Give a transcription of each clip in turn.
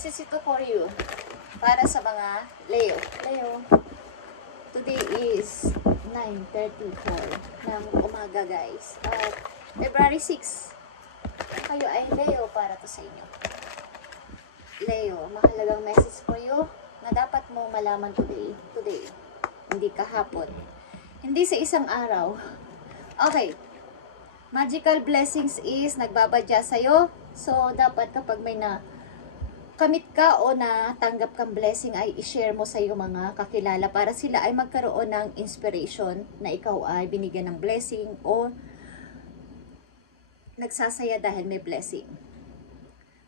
message ito for you. Para sa mga Leo. Today is 9:34 ng umaga, guys. February 6. Kayo ay Leo, para to sa inyo. Leo, mahalagang message for you na dapat mo malaman today. Hindi kahapon. Hindi sa isang araw. Okay. Magical blessings is nagbabadya sa'yo. So, dapat kapag may kamit ka o natanggap kang blessing ay i-share mo sa iyong mga kakilala para sila ay magkaroon ng inspiration na ikaw ay binigyan ng blessing o nagsasaya dahil may blessing.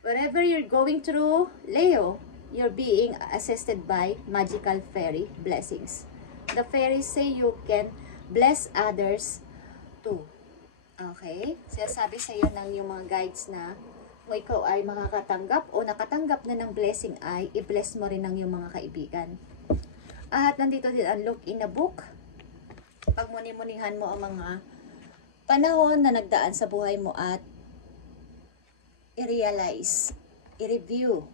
Wherever you're going through, Leo, you're being assisted by magical fairy blessings. The fairies say you can bless others too. Okay? Sinasabi sa iyo ng yung mga guides na kung ikaw ay makakatanggap o nakatanggap na ng blessing ay i-bless mo rin ng iyong mga kaibigan. At nandito din ang look in a book. Pagmuni-munihan mo ang mga panahon na nagdaan sa buhay mo at i-realize, i-review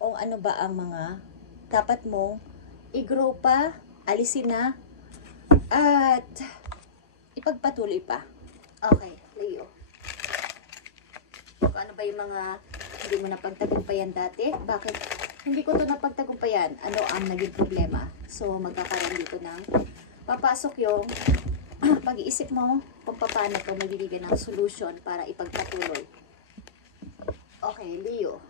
kung ano ba ang mga dapat mong i-grow pa, alisin na, at ipagpatuloy pa. Okay, Leo. Kung ano ba yung mga hindi mo napagtagumpayan dati? Bakit hindi ko ito napagtagumpayan? Ano ang naging problema? So, magkakaroon dito ng papasok yung pag-iisip mo kung paano ito mabibigyan ng solution para ipagpatuloy. Okay, Leo.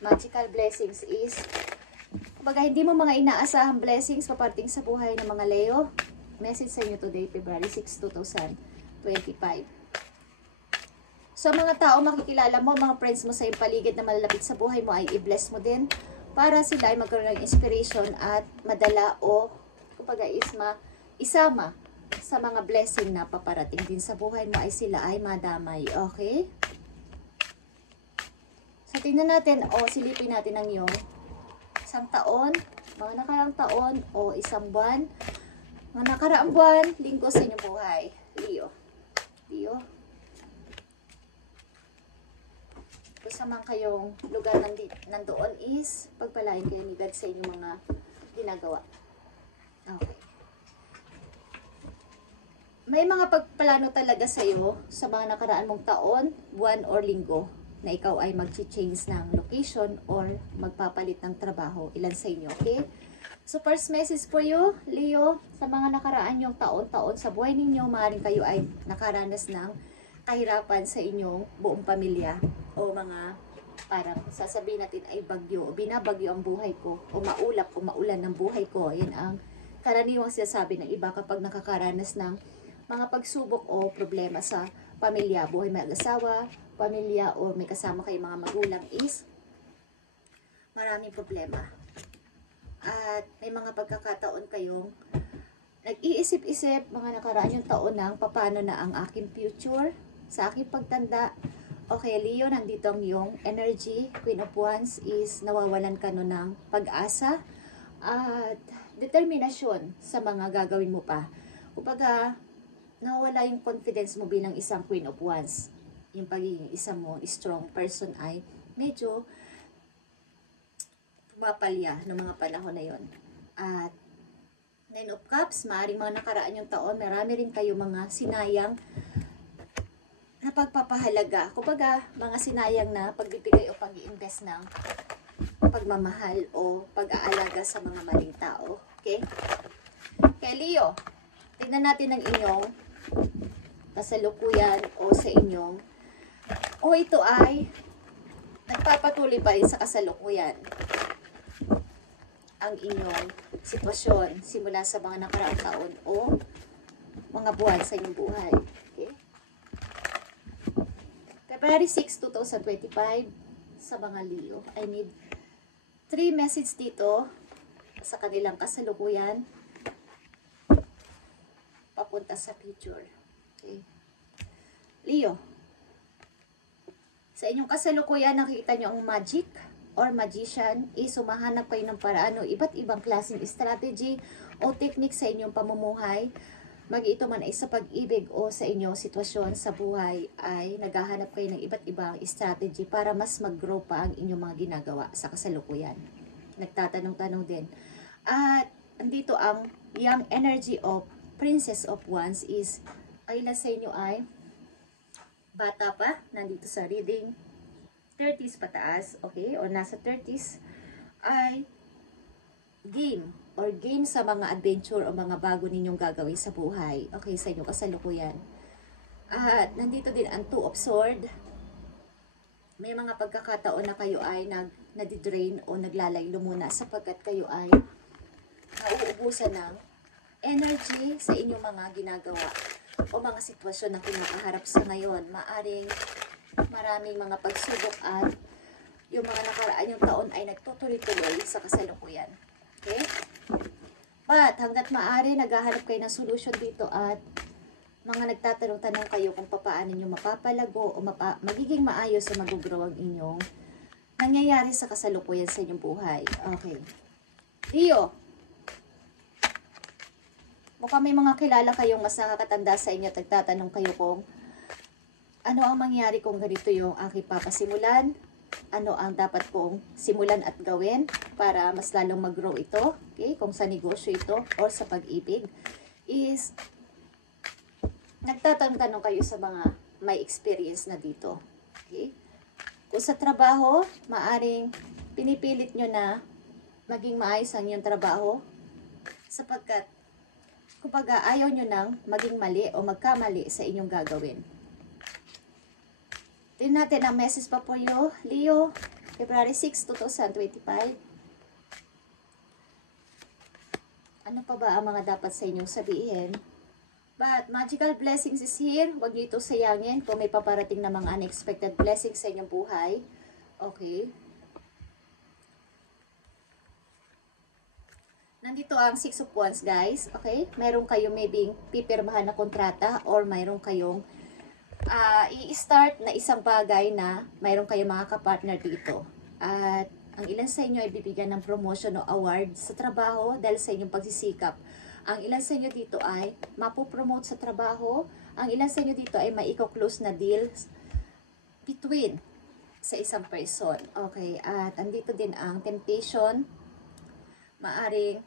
Magical blessings is, kumbaga hindi mo mga inaasahang blessings paparating sa buhay ng mga Leo. Message sa inyo today, February 6, 2025. So, mga tao makikilala mo, mga friends mo sa iyong paligid na malalapit sa buhay mo ay i-bless mo din para sila ay magkaroon ng inspiration at madala o kumbaga isama sa mga blessing na paparating din sa buhay mo ay sila ay madamay. Okay? So, tingnan natin o silipin natin ang iyong isang taon, mga nakaraang taon o isang buwan, mga nakaraang buwan, linggo sa inyong buhay. Leo. Kung saan man kayong lugar nandoon is pagpalain kayo ni God sa inyong mga ginagawa. Okay. May mga pagplano talaga sa iyo sa mga nakaraan mong taon, buwan or linggo na ikaw ay mag-change ng location or magpapalit ng trabaho. Ilan sa inyo, okay? So first message for you, Leo, sa mga nakaraan yung taon-taon sa buhay ninyo, maaaring kayo ay nakaranas ng kahirapan sa inyong buong pamilya o mga parang sasabihin natin ay bagyo, binabagyo ang buhay ko o maulap o maulan ng buhay ko. Yan ang karaniwang sinasabi ng iba kapag nakakaranas ng mga pagsubok o problema sa pamilya, buhay may asawa, pamilya o may kasama kayong mga magulang is maraming problema. At may mga pagkakataon kayong nag-iisip-isip mga nakaraan yung taon ng paano na ang aking future, sa aking pagtanda. Okay, Leo, nandito ang iyong energy. Queen of Wands is nawawalan ka no ng pag-asa at determinasyon sa mga gagawin mo pa. Kumbaga, nawawala yung confidence mo bilang isang Queen of Wands. Yung pagiging isang mo strong person ay medyo pumapalya ng mga panahon na yon. At Nine of Cups, maaaring mga nakaraan yung taon, marami rin kayo mga sinayang na pagpapahalaga. Kumbaga, mga sinayang na pagbibigay o pag-i-invest ng pagmamahal o pag-aalaga sa mga maling tao. Okay? Kaya Leo, tignan natin ang inyong kasalukuyan o sa inyong o ito ay nagpapatuloy pa rin sa kasalukuyan ang inyong sitwasyon simula sa mga nakaraang taon o mga buwan sa inyong buhay. Okay? February 6, 2025 sa mga Leo. I need 3 message dito sa kanilang kasalukuyan papunta sa future. Okay? Leo, sa inyong kasalukuyan nakikita nyo ang magic or magician is sumahanap kayo ng paraan o iba't ibang klaseng strategy o technique sa inyong pamumuhay ito man ay sa pag-ibig o sa inyong sitwasyon sa buhay, ay naghahanap kayo ng iba't ibang strategy para mas mag-grow pa ang inyong mga ginagawa sa kasalukuyan. Nagtatanong-tanong din. At andito ang young energy of Princess of Wands is, ay ilan sa inyo ay bata pa, nandito sa reading, 30s pataas, okay, o nasa 30s, ay game sa mga adventure o mga bago ninyong gagawin sa buhay, okay, sa inyong kasalukuyan. At nandito din ang Two of Swords. May mga pagkakataon na kayo ay nadidrain o naglalaylo muna sapagkat kayo ay nauubusan ng energy sa inyong mga ginagawa o mga sitwasyon na kinakaharap sa ngayon. Maaring maraming mga pagsubok at yung mga nakaraan yung taon ay nagtutuloy-tuloy sa kasalukuyan. Okay? But hanggat maaari, naghahanap kayo ng solution dito at mga nagtatanong-tanong kayo kung paano nyo mapapalago o magiging maayos sa mag-grow ang inyong nangyayari sa kasalukuyan sa inyong buhay. Okay. Leo, mukhang may mga kilala kayong mas nakakatanda sa inyo at nagtatanong kayo kung ano ang mangyari kung ganito yung aking papasimulan, ano ang dapat kong simulan at gawin para mas lalong mag-grow ito, okay? Kung sa negosyo ito or sa pag-ibig, is nagtatanong kayo sa mga may experience na dito. Okay? Kung sa trabaho, maaring pinipilit nyo na maging maayos ang inyong trabaho sapagkat kumbaga ayaw nyo nang maging mali o magkamali sa inyong gagawin. Tingnan natin ang message pa po Leo, February 6, 2025. Ano pa ba ang mga dapat sa inyong sabihin? But magical blessings is here. Huwag niyo ito sayangin kung may paparating na mga unexpected blessings sa inyong buhay. Okay. Nandito ang Six of Wands, guys. Okay? Meron kayo maybe pipirmahan na kontrata or mayroon kayong i-start na isang bagay na mayroon kayong mga kapartner dito. At ang ilan sa inyo ay bibigyan ng promotion o award sa trabaho dahil sa inyong pagsisikap. Ang ilan sa inyo dito ay mapopromote sa trabaho. Ang ilan sa inyo dito ay maiko-close na deals between sa isang person. Okay, at andito din ang temptation. Maaring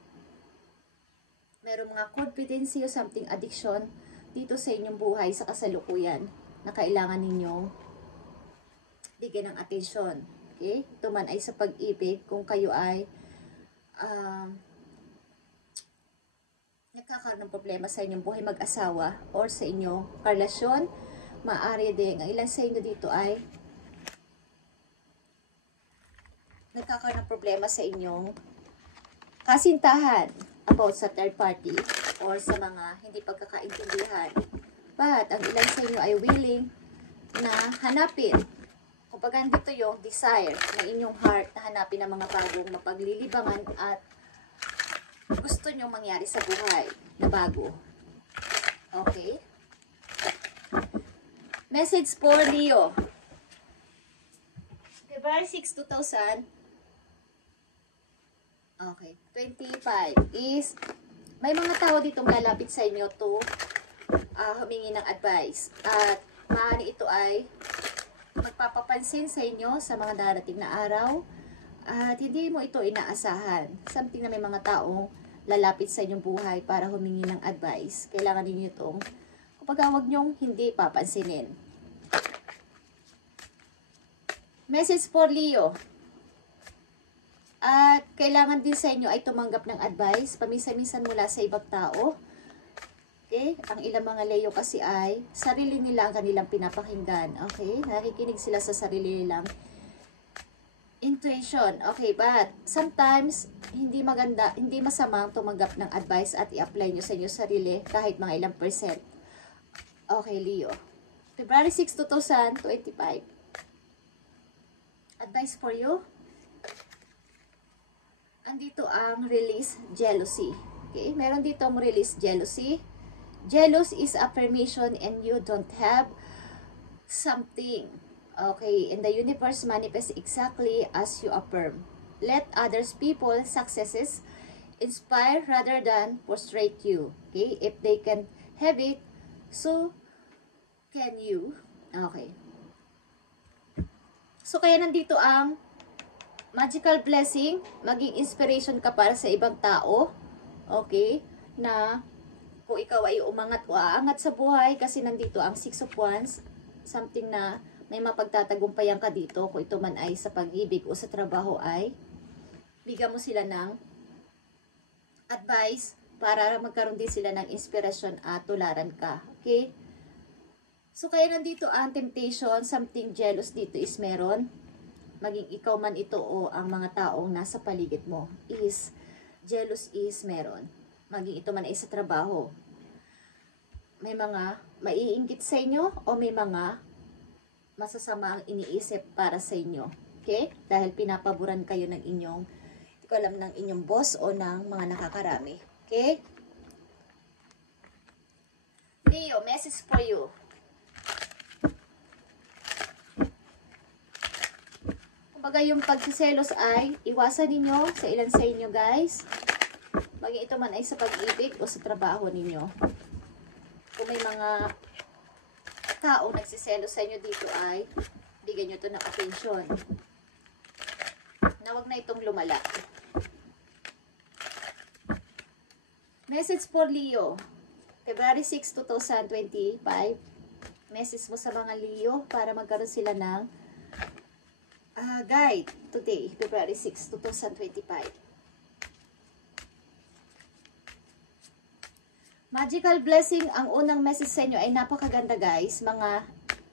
merong mga codependency o something addiction dito sa inyong buhay sa kasalukuyan na kailangan ninyong bigyan ng atensyon. Okay? Ito man ay sa pag-ibig, kung kayo ay nagkakaroon ng problema sa inyong buhay mag-asawa or sa inyong relasyon, maaari din, ang ilan sa inyo dito ay nagkakaroon ng problema sa inyong kasintahan about sa third party or sa mga hindi pagkakaintindihan. But ang ilan sa inyo ay willing na hanapin, kumbaga dito yung desire na inyong heart na hanapin ang mga bagong mapaglilibangan at gusto nyo mangyari sa buhay na bago. Okay? Message for Leo. February 6, 2000. Okay. 25 is may mga tao ditong lalapit sa inyo to humingi ng advice. At maaari ito ay magpapapansin sa inyo sa mga darating na araw. At hindi mo ito inaasahan. Something na may mga taong lalapit sa inyong buhay para humingi ng advice. Kailangan ninyo itong, kapag huwag nyong hindi papansinin. Message for Leo. At kailangan din sa inyo ay tumanggap ng advice, paminsan-minsan mula sa ibang tao. Okay? Ang ilang mga Leo kasi ay sarili nila ang kanilang pinapakinggan. Okay? Nakikinig sila sa sarili nilang intuition. Okay, but sometimes hindi maganda, hindi masamang tumanggap ng advice at i-apply nyo sa inyo sarili kahit mga ilang percent. Okay, Leo. February 6, 2025. Advice for you. Andito ang release jealousy. Okay, meron dito ang release jealousy. Jealous is affirmation and you don't have something. Okay, and the universe manifests exactly as you affirm. Let others people's successes inspire rather than frustrate you. Okay, if they can have it, so can you. Okay. So, kaya nandito ang magical blessing, maging inspiration ka para sa ibang tao. Okay? Na kung ikaw ay umangat o aangat sa buhay, kasi nandito ang 6 of Wands, something na may mapagtatagumpayan ka dito, kung ito man ay sa pag-ibig o sa trabaho, ay bigyan mo sila ng advice para magkaroon din sila ng inspirasyon at tularan ka. Okay? So, kaya nandito ang temptation, something jealous dito is meron. Maging ikaw man ito o ang mga taong nasa paligid mo is jealous is meron. Maging ito man ay sa trabaho. May mga maiinggit sa inyo o may mga masasama ang iniisip para sa inyo. Okay? Dahil pinapaboran kayo ng inyong, hindi ko alam, ng inyong boss o ng mga nakakarami. Okay? Leo, message for you. Kumbaga yung pagsiselos ay iwasan ninyo sa ilan sa inyo, guys. Maging ito man ay sa pag-ibig o sa trabaho ninyo. Kung may mga tao nagsiselos sa inyo dito ay bigyan nyo ito ng attention. Na wag na itong lumala. Message for Leo. February 6, 2025. Message mo sa mga Leo para magkaroon sila ng guide today, February 6, 2025. Magical blessing, ang unang message sa inyo ay napakaganda, guys. Mga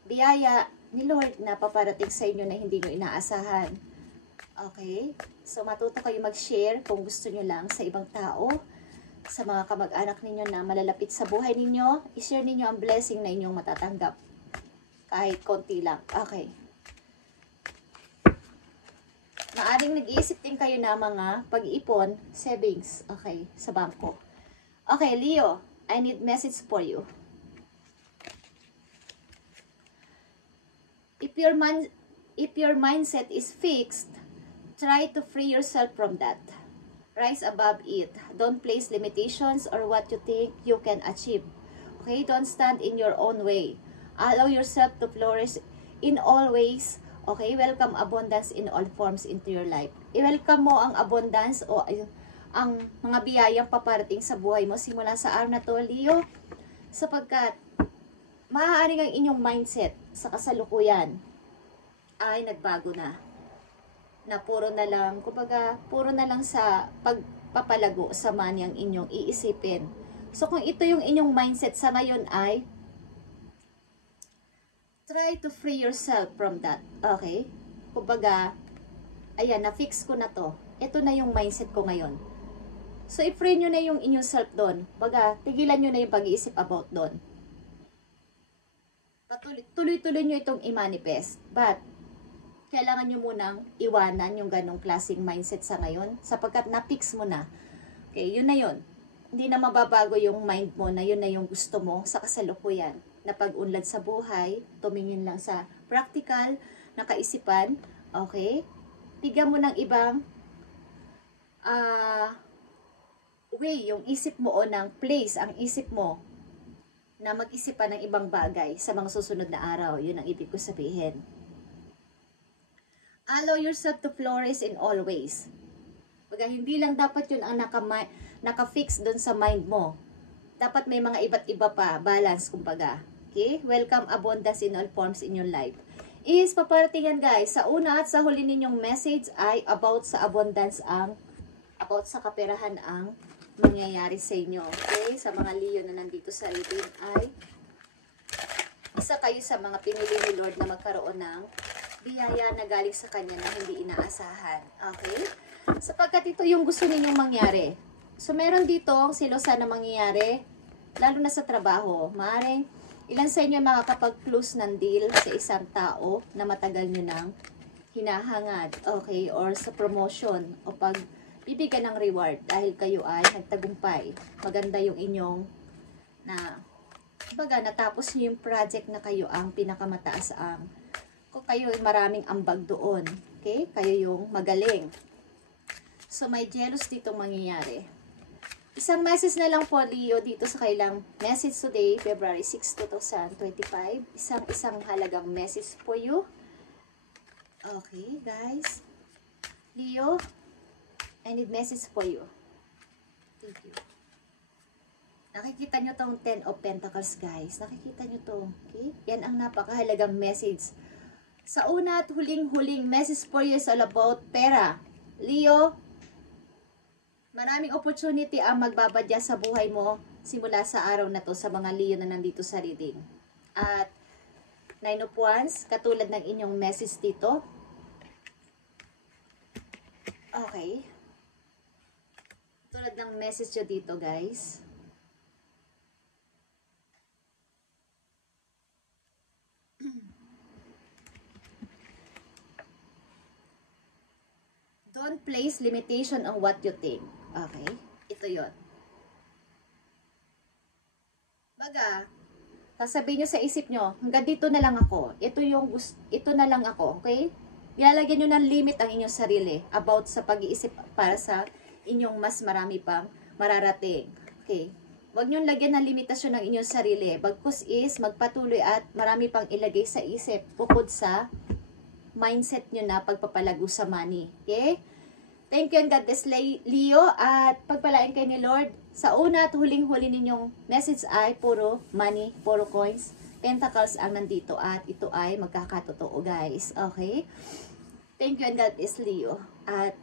biyaya ni Lord na paparating sa inyo na hindi nyo inaasahan. Okay? So, matuto kayo mag-share kung gusto nyo lang sa ibang tao, sa mga kamag-anak ninyo na malalapit sa buhay ninyo. I-share ninyo ang blessing na inyong matatanggap. Kahit konti lang. Okay. Maaring nag-iisip din kayo na mga pag-ipon, savings, okay, sa bangko. Okay, Leo, I need message for you. If your mindset is fixed, try to free yourself from that. Rise above it. Don't place limitations or what you think you can achieve. Okay, don't stand in your own way. Allow yourself to flourish in all ways. Okay, welcome abundance in all forms into your life. I-welcome mo ang abundance o ang mga biyayang paparating sa buhay mo simula sa araw na to, Leo, sapagkat maaaring ang inyong mindset sa kasalukuyan ay nagbago na. Na puro na lang, kumbaga, puro na lang sa pagpapalago sa money ang inyong iisipin. So kung ito yung inyong mindset sa ngayon ay try to free yourself from that. Okay? Kumbaga, ayan, na-fix ko na to. Ito na yung mindset ko ngayon. So, i-free nyo na yung inyong self doon. Baga, tigilan nyo na yung pag-iisip about doon. Tuloy-tuloy nyo itong i-manifest. But, kailangan nyo munang iwanan yung ganong klaseng mindset sa ngayon. Sapagkat na-fix mo na. Okay, yun na yun. Hindi na mababago yung mind mo na yun na yung gusto mo sa kasalukuyan. Na pag-unlad sa buhay, tumingin lang sa practical na kaisipan, okay? Bigyan mo ng ibang way, yung isip mo o ng place, ang isip mo na mag-isipan ng ibang bagay sa mga susunod na araw. Yun ang ibig ko sabihin. Allow yourself to flourish in all ways. Baga, hindi lang dapat yun ang naka-fix doon sa mind mo. Dapat may mga iba't iba pa, balance kumbaga. Okay? Welcome abundance in all forms in your life. Is paparating yan, guys. Sa una at sa huli ninyong message ay about sa abundance about sa kaperahan ang mangyayari sa inyo. Okay? Sa mga Leo na nandito sa reading ay isa kayo sa mga pinili ni Lord na magkaroon ng biyaya na galing sa Kanya na hindi inaasahan. Okay? Sapagkat ito yung gusto ninyong mangyari. So, meron dito silosa na mangyayari, lalo na sa trabaho. Maaaring ilan sa inyo makakapag-close ng deal sa isang tao na matagal nyo nang hinahangad, okay? Or sa promotion o pagbibigyan ng reward dahil kayo ay nagtagumpay. Maganda yung inyong baga, natapos nyo yung project na kayo ang pinakamataas kung kayo ay maraming ambag doon, okay? Kayo yung magaling. So, may jealous dito mangyayari. Isang message na lang po, Leo, dito sa kailang message today, February 6, 2025. Isang halagang message for you. Okay, guys. Leo, I need message for you. Thank you. Nakikita nyo tong 10 of Pentacles, guys. Nakikita nyo to. Okay? Yan ang napakahalagang message. Sa una at huling-huling message for you is all about pera. Leo, maraming opportunity ang magbabadya sa buhay mo simula sa araw na to sa mga Leo na nandito sa reading. At 9 of Wands, katulad ng inyong message dito. Okay. Tulad ng message nyo dito, guys. Don't place limitation on what you think. Okay? Ito yon. Baga, sasabihin nyo sa isip nyo, hanggang dito na lang ako. Ito na lang ako. Okay? Ilalagyan nyo ng limit ang inyong sarili about sa pag-iisip para sa inyong mas marami pang mararating. Okay? Huwag nyo lagyan ng limitasyon ng inyong sarili. Bagkus is magpatuloy at marami pang ilagay sa isip bukod sa mindset nyo na pagpapalago sa money. Okay? Thank you and God bless, Leo. At pagpalain kayo ni Lord. Sa una at huling-huli ninyong message ay puro money, puro coins. Pentacles ang nandito at ito ay magkakatotoo, guys. Okay? Thank you and God bless, Leo. At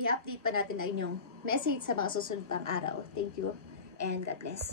i-update pa natin ang inyong message sa mga susunod pang araw. Thank you and God bless.